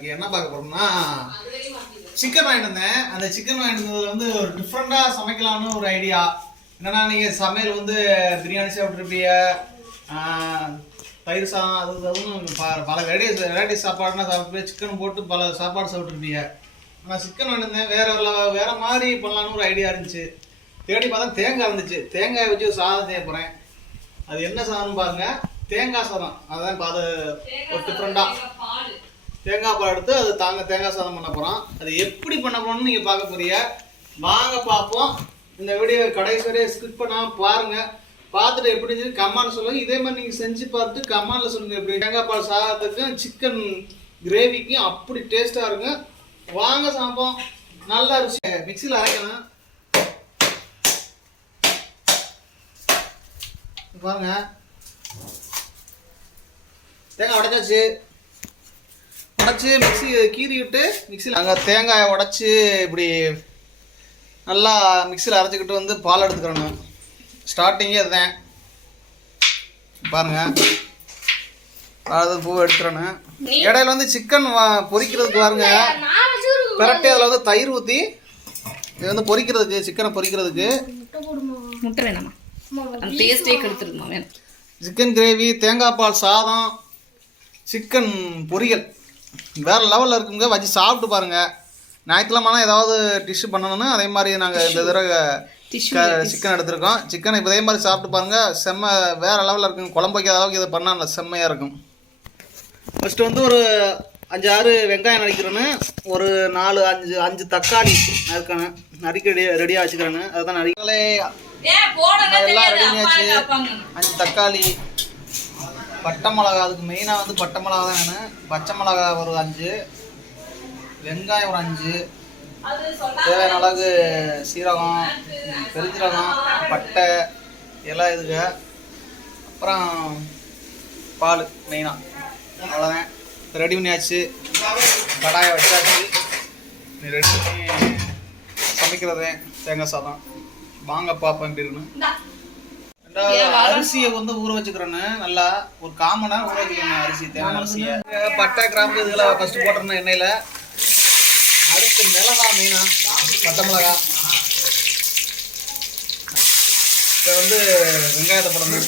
இன்னைக்கு என்ன பார்க்க போறோம்னா சிக்கன் வாங்கிட்டு வந்தேன். அந்த சிக்கன் வாங்கிட்டு வந்ததுல வந்து ஒரு டிஃப்ரெண்டாக சமைக்கலாம்னு ஒரு ஐடியா என்னன்னா நீங்கள் சமையல் வந்து பிரியாணி சாப்பிட்ருப்பீங்க தயிர் சாதம் அது அதுவும் ப- பல வெரைட்டி வெரைட்டி சாப்பாடுனா சாப்பிட்டு சிக்கன் போட்டு பல சாப்பாடு சாப்பிட்ருப்பீங்க ஆனால் சிக்கன் வாங்கிட்டு வந்தேன். வேற வேற மாதிரி பண்ணலான்னு ஒரு ஐடியா இருந்துச்சு. தேடி பார்த்தா தேங்காய் இருந்துச்சு. தேங்காய் வச்சு சாதம் செய்ய போகிறேன் அது என்ன சாதம்னு பாருங்க. தேங்காய் சாதம். அதான் இப்போ அது ஒரு டிஃப்ரெண்டாக தேங்காய் பால் எடுத்து அது தாங்க தேங்காய் சாதம் பண்ண போகிறோம் அது எப்படி பண்ண போகிறோம்னு நீங்கள் பார்க்க போறிய வாங்க பார்ப்போம். இந்த வீடியோ கடைசி வரைய ஸ்கிப் பண்ணாமல் பாருங்கள் பார்த்துட்டு எப்படி இருந்துச்சு? கமான்னு சொல்லுங்கள் இதே மாதிரி நீங்கள் செஞ்சு பார்த்துட்டு கமாண்டில் சொல்லுங்கள் எப்படி தேங்காய் பால் சாதத்துக்கும் சிக்கன் கிரேவிக்கும் அப்படி டேஸ்ட்டாக இருக்கும் வாங்க சாப்பிப்போம் நல்லா ருசி. மிக்சியில் அரைக்கணும் பாருங்க. தேங்காய் உடைச்சாச்சு. உடச்சி மிக்ஸி கீறி விட்டு மிக்சியில் நாங்கள் தேங்காயை உடச்சி இப்படி நல்லா மிக்சியில் அரைச்சிக்கிட்டு வந்து பால் எடுத்துக்கிறோம் ஸ்டார்டிங்கே அதுதான் பாருங்க. அது பூ எடுத்துறேன்னு இடையில வந்து சிக்கன் பொரிக்கிறதுக்கு பாருங்க. பிரட்டி அதில் வந்து தயிர் ஊற்றி இது வந்து பொரிக்கிறதுக்கு சிக்கனை பொரிக்கிறதுக்கு முட்டை வேணாமா? அந்த டேஸ்டே கெடுத்துருமா வேணும். சிக்கன் கிரேவி தேங்காய் பால் சாதம் சிக்கன் பொரியல். வேற லெவலில் இருக்குங்க. வச்சு சாப்பிட்டு பாருங்க. ஞாயிற்றுக்கிழமான ஏதாவது டிஷ் பண்ணணும்னா அதே மாதிரி நாங்கள் இந்த தடவை சிக்கன் எடுத்திருக்கோம். சிக்கனை இப்போ இதே மாதிரி சாப்பிட்டு பாருங்க. செம்ம வேற லெவலில் இருக்குங்க. குழம்பு வைக்காத அளவுக்கு இதை பண்ணால் நல்லா செம்மையாக இருக்கும். ஃபஸ்ட்டு வந்து ஒரு அஞ்சு ஆறு வெங்காயம் நடிக்கிறேன்னு ஒரு நாலு அஞ்சு அஞ்சு தக்காளி நறுக்கணும் நறுக்கி ரெடி ரெடியாக வச்சுக்கிறேன்னு. அதுதான் நறுக்கலே எல்லாம் ரெடி பண்ணியாச்சு அஞ்சு தக்காளி. பட்டை மிளகா அதுக்கு மெயினாக வந்து பட்டை மிளகா தான்? வேணும் பச்சை மிளகா ஒரு அஞ்சு வெங்காயம் ஒரு அஞ்சு தேவையான அளவுக்கு சீரகம் பெருஞ்சீரகம் பட்டை எல்லாம் இதுங்க அப்புறம் பால் மெயினாக அவ்வளோதான் ரெடி பண்ணியாச்சு. கடாயை வச்சாச்சு. நீ ரெடி பண்ணி சமைக்கிறதே தேங்காய் சாதம். வாங்க பார்ப்பேன் எப்படி இருக்குன்னு. அரிசியை வந்து ஊற வச்சுக்கிறேன்னு நல்லா ஒரு காமன் ஊற வச்சுக்கணும் அரிசி தேவையான அரிசியை. பட்டை கிராம்பு இதெல்லாம் ஃபர்ஸ்ட் போட்டுறணும் எண்ணெயில். அடுத்து மிளகா மெயினா பட்டை மிளகா. இப்போ வந்து வெங்காயத்தை போடணும்.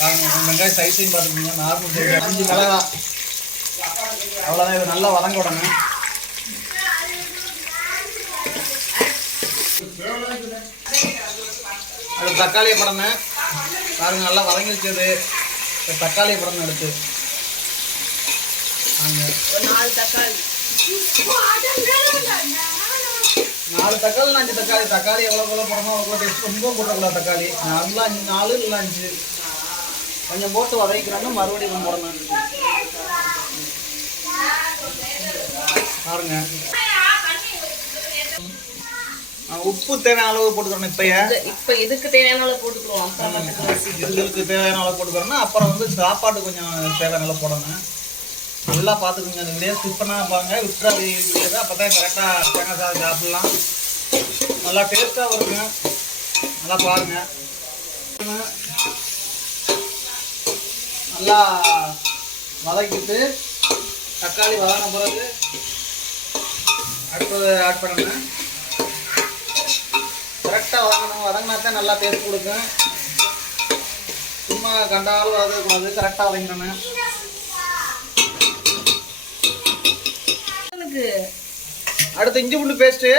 வாங்க, வெங்காயம் சைஸையும் பார்த்துக்கோங்க. நார்மல் அஞ்சு மிளகா. அவ்வளோதான் இது நல்லா வதங்க விடணும் அது தக்காளியை படணும் பாருங்க நல்லா வதங்கி வச்சது. இந்த தக்காளியை படணும் எடுத்து. நாலு தக்காளி. நாலு தக்காளி அஞ்சு தக்காளி. தக்காளி எவ்வளோ எவ்வளோ போடணும் அவ்வளோ டேஸ்ட் ரொம்ப போடக்கூடாது தக்காளி. நல்லா அஞ்சு நாலு இல்லை அஞ்சு. கொஞ்சம் போட்டு வதக்கிக்கிறாங்க மறுபடியும் போடணும் பாருங்க. உப்பு தேவையான அளவு போட்டுக்கிறோம் இப்பயே இப்ப இதுக்கு தேவையான அளவு போட்டுக்கிறோம். இதுகளுக்கு தேவையான அளவு போட்டுக்கிறோம்னா அப்புறம் வந்து சாப்பாடு கொஞ்சம் தேவையான அளவு போடணும். நல்லா பார்த்துக்குங்க அந்த வீடியோ ஸ்கிப் பண்ணாம பாருங்க. விட்டுறா வீடியோ அப்போ தான் கரெக்டாக தேங்காய் சாதம் சாப்பிடலாம். நல்லா டேஸ்ட்டாக இருக்குங்க நல்லா பாருங்க. நல்லா வதக்கிட்டு தக்காளி வதங்கின பிறகு அடுத்தது ஆட் பண்ணுங்க கரெக்டாக வதங்கணும் வதங்கினா தான் நல்லா டேஸ்ட் கொடுக்கும். சும்மா கண்டாலும் வதக்கூடாது கரெக்டாக எனக்கு அடுத்து இஞ்சி பூண்டு பேஸ்ட்டு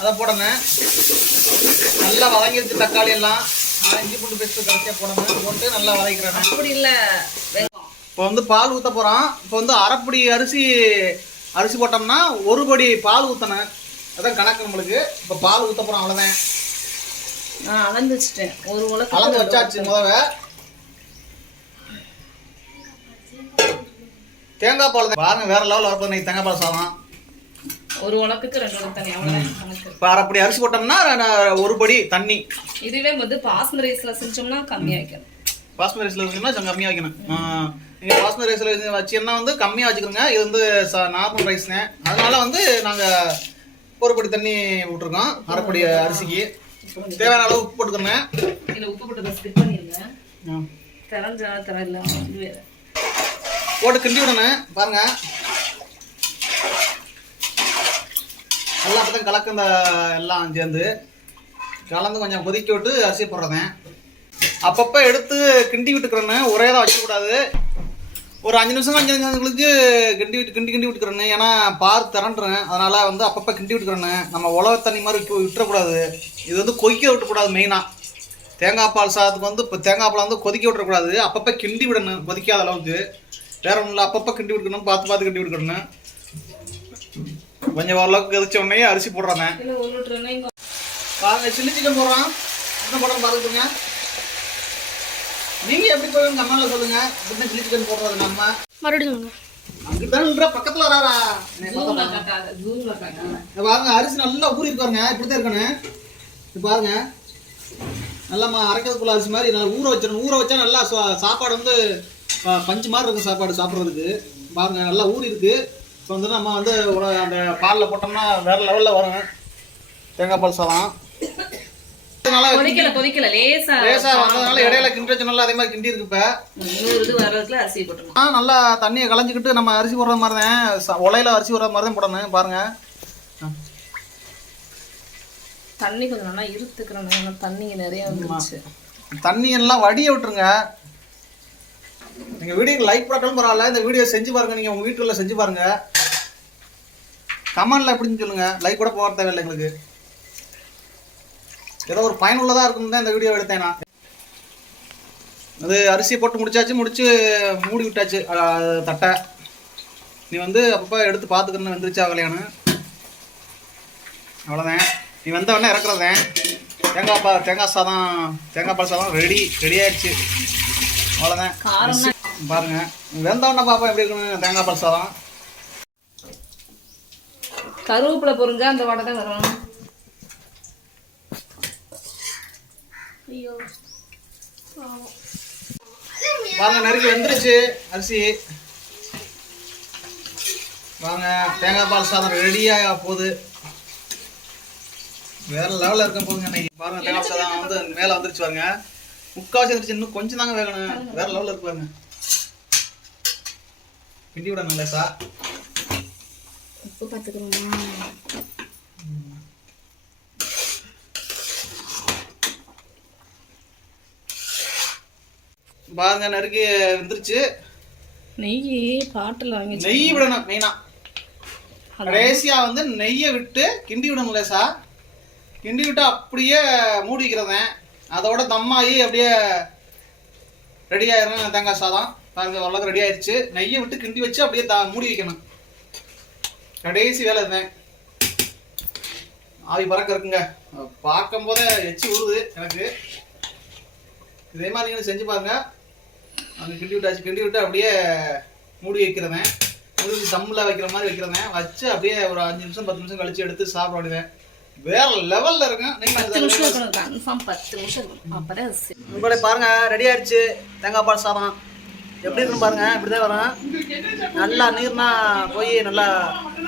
அதை போடணும். நல்லா வதங்கிருச்சு தக்காளி எல்லாம். நல்லா இஞ்சி பூண்டு பேஸ்ட்டு கடைசியாக போடணும். போட்டு நல்லா வதக்கிறேன் அப்படி இல்ல. இப்போ வந்து பால் ஊற்ற போகிறோம் இப்போ வந்து அரைப்படி அரிசி அரிசி போட்டோம்னா ஒரு படி பால் ஊற்றணும் அதான் கணக்கு நம்மளுக்கு. இப்போ பால் ஊற்ற போகிறோம் அவ்வளோதான் நான் அளந்து வச்சுட்டேன். ஒரு உலக்கு கலந்து வச்சாச்சு முதல்ல. தேங்காய் பால். பாருங்க வேற லெவலில் வரப்போகுது. இன்னைக்கு தேங்காய் பால் சாதம். ஒரு உலக்குக்கு ரெண்டு உலக்கு தண்ணி இப்போ அரைப்படி அரிசி போட்டோம்னா ஒரு படி தண்ணி. இதுவே வந்து பாஸ்மதி ரைஸ்ல செஞ்சோம்னா கம்மியா வைக்கணும். பாஸ்மதி ரைஸில் வச்சுன்னா கொஞ்சம் கம்மியாக வைக்கணும். நீங்கள் பாஸ்மதி ரைஸில் வச்சீங்கன்னா வந்து கம்மியாக வச்சுக்கிறோங்க இது வந்து நார்மல் ரைஸ் தான் அதனால வந்து நாங்கள் ஒரு படி தண்ணி விட்டுருக்கோம் அரைப்படி அரிசிக்கு. தேவையான அளவு உப்பு போட்டுக்கோங்க. உப்பு போட்டு ஸ்கிப் பண்ணிருங்க. திறஞ்சா திறல போட்டு கிண்டி விடணும். பாருங்க. நல்லா அப்பதான் கலக்கு இந்த எல்லாம் சேர்ந்து. கலந்து கொஞ்சம் கொதிக்க விட்டு அரிசி போடுறதேன் அப்பப்போ எடுத்து கிண்டி விட்டுக்கிறேன்னு. ஒரே தான் வச்சக்கூடாது ஒரு அஞ்சு நிமிஷம் அஞ்சு நிமிஷங்களுக்கு கிண்டி விட்டு கிண்டி கிண்டி விட்டுக்கிறேன்னு. ஏன்னா பார் திரண்டுறேன். அதனால் வந்து அப்பப்போ கிண்டி விட்டுக்கிறேன்னு. நம்ம உழவு தண்ணி மாதிரி விட்டு விட்டுறக்கூடாது. இது வந்து கொதிக்க விட்டுக்கூடாது மெயினாக தேங்காய் பால் சாதத்துக்கு வந்து இப்போ தேங்காய் பால் வந்து கொதிக்க விட்டுறக்கூடாது. அப்பப்போ கிண்டி விடணும் கொதிக்காத அளவுக்கு. வேற ஒன்றும் இல்லை அப்பப்போ கிண்டி விட்டுக்கணும் பார்த்து பார்த்து கிண்டி விட்டுக்கணும் கொஞ்சம் ஓரளவுக்கு கொதிச்ச உடனே அரிசி போடுறாங்க சில்லி சிக்கன் போடுறோம் என்ன போடுறோம் பார்த்துக்கோங்க நீங்கள் எப்படி போய் கமெண்ட்ல சொல்லுங்க. என்ன சில்லி சிக்கன் போடுறது நம்ம. மறுபடியும் சொல்லுங்க. அங்கிட்ட பக்கத்தில் வராரா? பாருங்க அரிசி நல்லா ஊறி இருக்காருங்க இப்படி தான் இருக்கணும். இது பாருங்க. நல்லா மா- அரைக்கிறதுக்குள்ள அரிசி மாதிரி நல்லா ஊற வச்சிடணும். ஊற வச்சா நல்லா சாப்பாடு வந்து ப- பஞ்சு மாதிரி இருக்கும் சாப்பாடு சாப்பிட்றதுக்கு. பாருங்க நல்லா ஊறி இருக்கு இப்போ வந்து நம்ம வந்து அந்த பாலில் போட்டோம்னா வேற லெவலில் வரும். தேங்காய் பால் சாதம். இதனால கொதிக்கல கொதிக்கல லேசா வந்ததுனால இடையில அதே மாதிரி கிண்டி இருக்கு இப்போ இன்னொரு இது வர்றதுக்குள்ள அரிசி போட்டுருணும் ஆ நல்லா தண்ணியை களைஞ்சிக்கிட்டு நம்ம அரிசி போடுற மாதிரி தான் உலையில அரிசி போடுற மாதிரி தான் போடணும் பாருங்க. தண்ணி கொஞ்சம் நல்லா இருத்துக்கிறணும் ஏன்னா தண்ணி நிறைய வந்துருச்சு. தண்ணி எல்லாம் வடிய விட்டுருங்க. நீங்க வீடியோக்கு லைக் போட்டாலும் பரவாயில்ல இந்த வீடியோ செஞ்சு பாருங்க நீங்க உங்க வீட்டுல செஞ்சு பாருங்க. கமெண்ட்ல எப்படின்னு சொல்லுங்க. லைக் கூட போக தேவையில்லை எங்களுக்கு. ஏதோ ஒரு பயனுள்ளதா இருக்கும் தான் இந்த வீடியோ எடுத்தேன் நான். அது அரிசி போட்டு முடிச்சாச்சு முடிச்சு மூடி விட்டாச்சு. தட்டை. நீ வந்து அப்பப்போ எடுத்து பார்த்துக்கணும் வெந்துருச்சா கல்யாணம். அவ்வளோதான் நீ வந்த உடனே இறக்குறதேன் தேங்காய் பா தேங்காய் சாதம் தேங்காய் பால் சாதம் ரெடி ரெடி ஆயிடுச்சு. அவ்வளோதான் பாருங்க. வெந்த உடனே பார்ப்போம் எப்படி இருக்குன்னு தேங்காய் பால் சாதம். கருவேப்பிலை பொரிஞ்சா அந்த வடை தான் வரும் ஐயோ. பாருங்க நெருக்கி வெந்துருச்சு. அரிசி. வாங்க தேங்காய் பால் சாதம் ரெடியாக போகுது. வேற லெவலில் இருக்க போகுங்க இன்னைக்கு. பாருங்க தேங்காய் சாதம் வந்து மேலே வந்துருச்சு பாருங்க. முக்கால்வாசி வந்துருச்சு. இன்னும் கொஞ்சம் தாங்க வேகணும். வேற லெவலில் இருக்கு பாருங்க. கிண்டி விட நல்ல சா உப்பு பார்த்துக்கணுமா பாருங்க நெருக்கி வெந்துருச்சு. நெய் பாட்டில் வாங்கி நெய் விடணும் மெயினா. கடைசியா வந்து நெய்யை விட்டு கிண்டி விடணும் லேசா. கிண்டி விட்டு அப்படியே மூடி வைக்கிறதேன் அதோட தம்மாயி அப்படியே ரெடி ஆயிரும் தேங்காய் சாதம். பாருங்க ஓரளவுக்கு ரெடி ஆயிடுச்சு. நெய்யை விட்டு கிண்டி வச்சு அப்படியே த மூடி வைக்கணும். கடைசி வேலை இதுதான். ஆவி பறக்க இருக்குங்க. பார்க்கும் போதே எச்சி உருது எனக்கு. இதே மாதிரி நீங்களும் செஞ்சு பாருங்க. அங்கே கிண்டி விட்டாச்சு. கிண்டி விட்டு அப்படியே மூடி வைக்கிறவன். மூடி தம்மில் வைக்கிற மாதிரி வைக்கிறவன். வச்சு அப்படியே ஒரு அஞ்சு நிமிஷம் பத்து நிமிஷம் கழிச்சு எடுத்து சாப்பிட வேண்டியது வேற லெவல்ல இருக்கும் பத்து நிமிஷம் கன்ஃபார்ம் பத்து நிமிஷம் அரிசி. உங்களே பாருங்க ரெடி ஆயிடுச்சு. தேங்காய் பால் சாதம் எப்படி இருக்குன்னு பாருங்க. இப்படிதான் வரும் நல்லா நீர்னா போய் நல்லா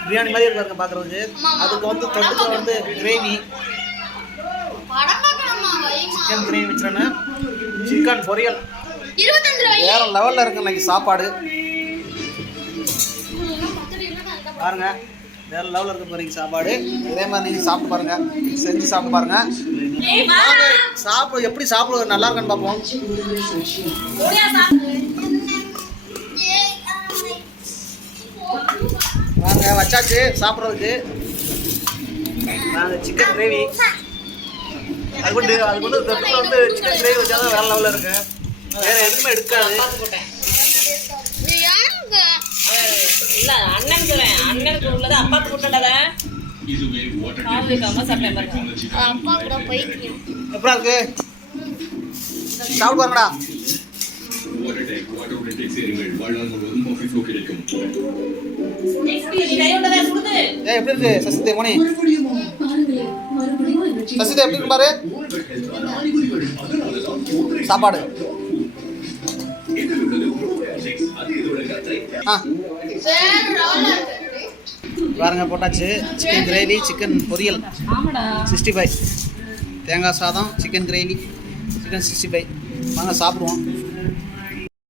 பிரியாணி மாதிரி இருக்கு பாருங்க பார்க்கறதுக்கு அதுக்கு வந்து தொட்டுக்க வந்து கிரேவி சிக்கன் கிரேவி வச்சுருன்னு சிக்கன் பொரியல். வேற லெவல்ல இருக்கு இன்னைக்கு சாப்பாடு. பாருங்க வேற லெவல்ல இருக்கு பாருங்க சாப்பாடு. இதே மாதிரி நீங்க சாப்பிட்டு பாருங்க. செஞ்சு சாப்பிட்டு பாருங்க. சாப்பிடு எப்படி சாப்பிடுவது நல்லா இருக்கான்னு பார்ப்போம். வாங்க வச்சாச்சு சாப்பிட்றதுக்கு. நாங்கள் சிக்கன் கிரேவி அது வந்து அது வந்து தொட்டுல வந்து சிக்கன் கிரேவி வச்சா தான் வேற லெவலில் இருக்கு. வேற எதுவுமே எடுக்காது. இல்ல அண்ணன் சொல்றேன். அண்ணனுக்கு உள்ளது அப்பாக்கு பாருங்க. அப்பா கூட பைத்தியம் எப்படா இருக்கு சாப்பிட்டு பாருங்கடா எப்படி இருக்கு? சசிதே மணி சசிதே எப்படி இருக்கு பாரு? சாப்பாடு. பாருங்க போட்டாச்சு. சிக்கன் கிரேவி சிக்கன் பொரியல். Sixty five. தேங்காய் சாதம் chicken gravy chicken sixty five வாங்க சாப்பிடுவோம்.